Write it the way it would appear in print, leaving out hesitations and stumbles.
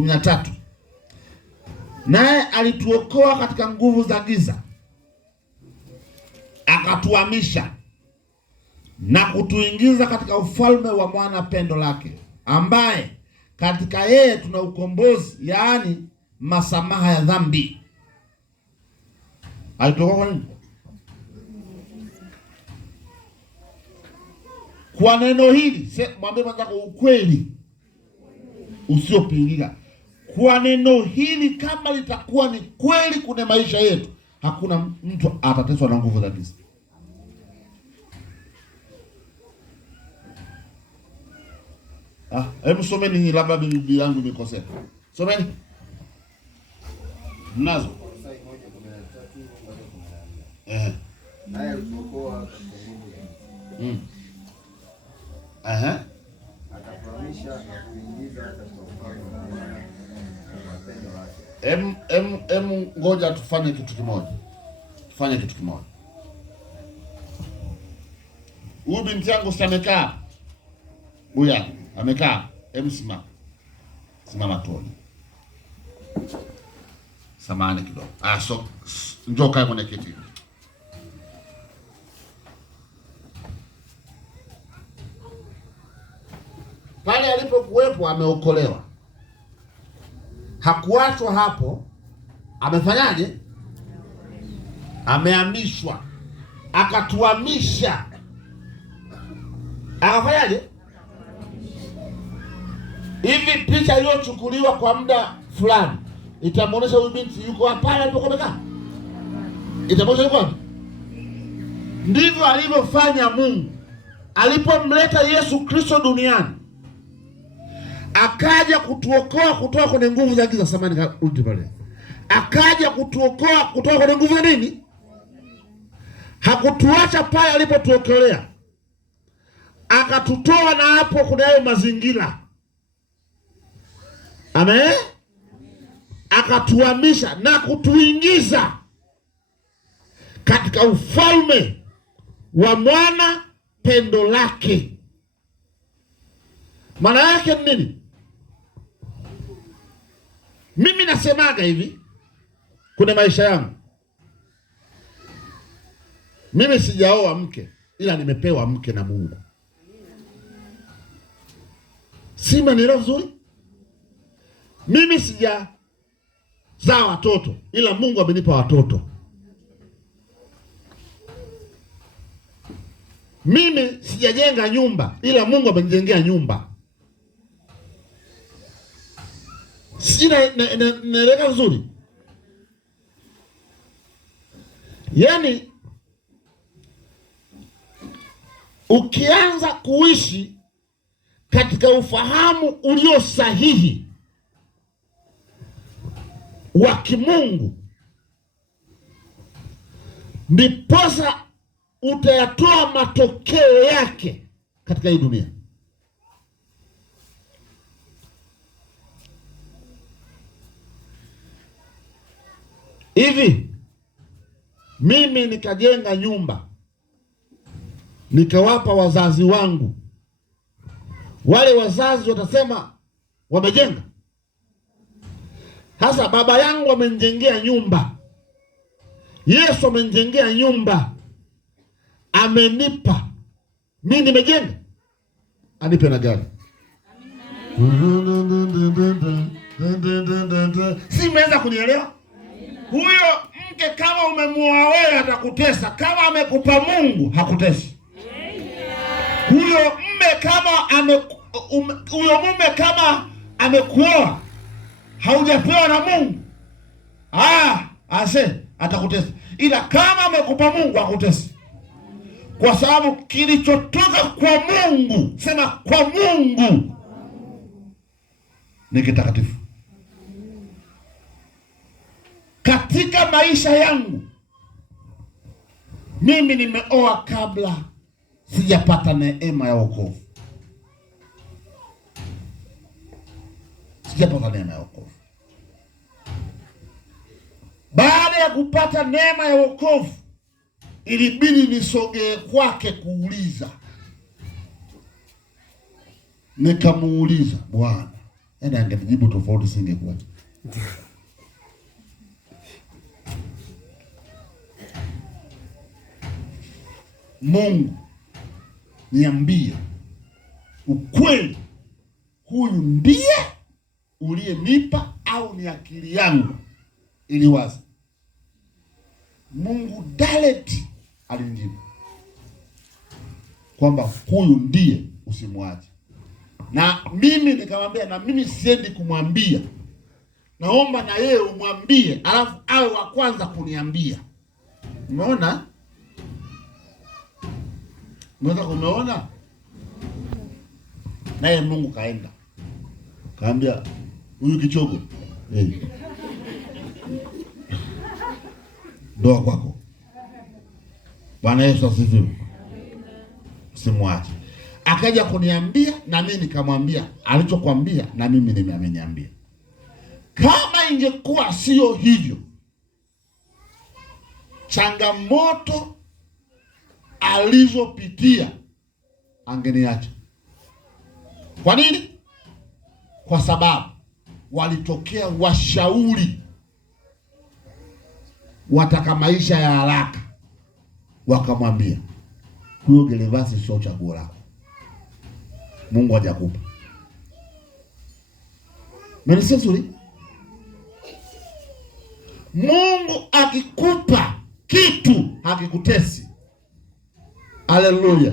13. Naye alituokoa katika nguvu za giza, akatuhamisha na kutuingiza katika ufalme wa mwana pendo lake, ambaye katika yeye tuna ukombozi, yaani masamaha ya dhambi. Alituokoa kwa nini? Kwa neno hili, mwambie mwenzako ukweli usiopingika. Kwa neno hili, kama litakuwa ni kweli kwenye maisha yetu, hakuna mtu atateswa na nguvu za giza. Hebu someni, labda Biblia yangu imekosea. Someni. Mnazo? Naye alituokoa katika nguvu za giza. Akatuhamisha na kuingiza katika ufalme wa mwana pendo lake. Ngoja tufanye kitu kimoja. Huyu binti yangu amekaa. Huyu amekaa. Simama tuone. Samahani kidogo. Njoo kae kwenye kiti. Pale alipokuwepo ameokolewa. Hakuachwa hapo. Amefanyaje? Amehamishwa. Akatuhamisha. Akafanyaje? Hivi picha iliyochukuliwa kwa muda fulani itamuonesha huyu binti yuko hapa alipokaa. Itamuonesha yuko hapa. Ndivyo alivyofanya Mungu alipomleta Yesu Kristo duniani. Akaja kutuokoa kutoka kwenye nguvu za giza. Samani rudi pale. Akaja kutuokoa kutoka kwenye nguvu za nini? Hakutuacha pale alipotuokolea. Akatutoa na hapo kuna hayo mazingira. Amen. Akatuhamisha na kutuingiza katika ufalme wa mwana pendo lake. Maana yake ni nini? Mimi nasemaga hivi kwenye maisha yangu. Mimi sijaoa mke, ila nimepewa mke na Mungu. Sima ni roho nzuri. Mimi sijazaa watoto, ila Mungu amenipa watoto. Mimi sijajenga nyumba, ila Mungu amenijengea nyumba. Naeleka vizuri? Yaani ukianza kuishi katika ufahamu ulio sahihi wa kimungu, ndiposa utayatoa matokeo yake katika hii dunia. Hivi mimi nikajenga nyumba, nikawapa wazazi wangu, wale wazazi watasema wamejenga. Sasa baba yangu amenijengea nyumba, Yesu amenijengea nyumba, amenipa, mimi nimejenga, anipe na gari. Si meweza kunielewa? Huyo mke kama umemuoa wewe atakutesa, kama amekupa Mungu hakutesi. Huyo mume kama amekuoa haujapewa na Mungu, atakutesa. Ila kama amekupa Mungu hakutesi. Kwa sababu kilichotoka kwa Mungu, sema kwa Mungu, ni kitakatifu. Katika maisha yangu mimi nimeoa kabla sijapata neema ya wokovu. Baada ya kupata neema ya wokovu, ilibidi nisogee kwake kuuliza. Nikamuuliza, Bwana, Yaani angejibu tofauti singekuwa. Mungu, niambie ukweli, huyu ndiye uliyenipa au ni akili yangu iliwaza? Mungu direct alinijibu kwamba huyu ndiye, usimwache. Na mimi nikamwambia, na mimi siendi kumwambia, naomba na yeye umwambie, alafu awe wa kwanza kuniambia. Umeona? Umeona? Naye Mungu kaenda kaambia huyu kichogo, ndoa kwako. Bwana Yesu asifiwe. Usimwache. Akaja kuniambia na mimi nikamwambia alichokwambia, na mimi nimeniambia. Kama ingekuwa sio hivyo, changamoto alizopitia angeniacha. Kwa nini? Kwa sababu walitokea washauri wataka maisha ya haraka, wakamwambia huyo Gervasi sio chaguo lako, Mungu hajakupa. Mnanisizuri? Mungu akikupa kitu hakikutesi. Haleluya.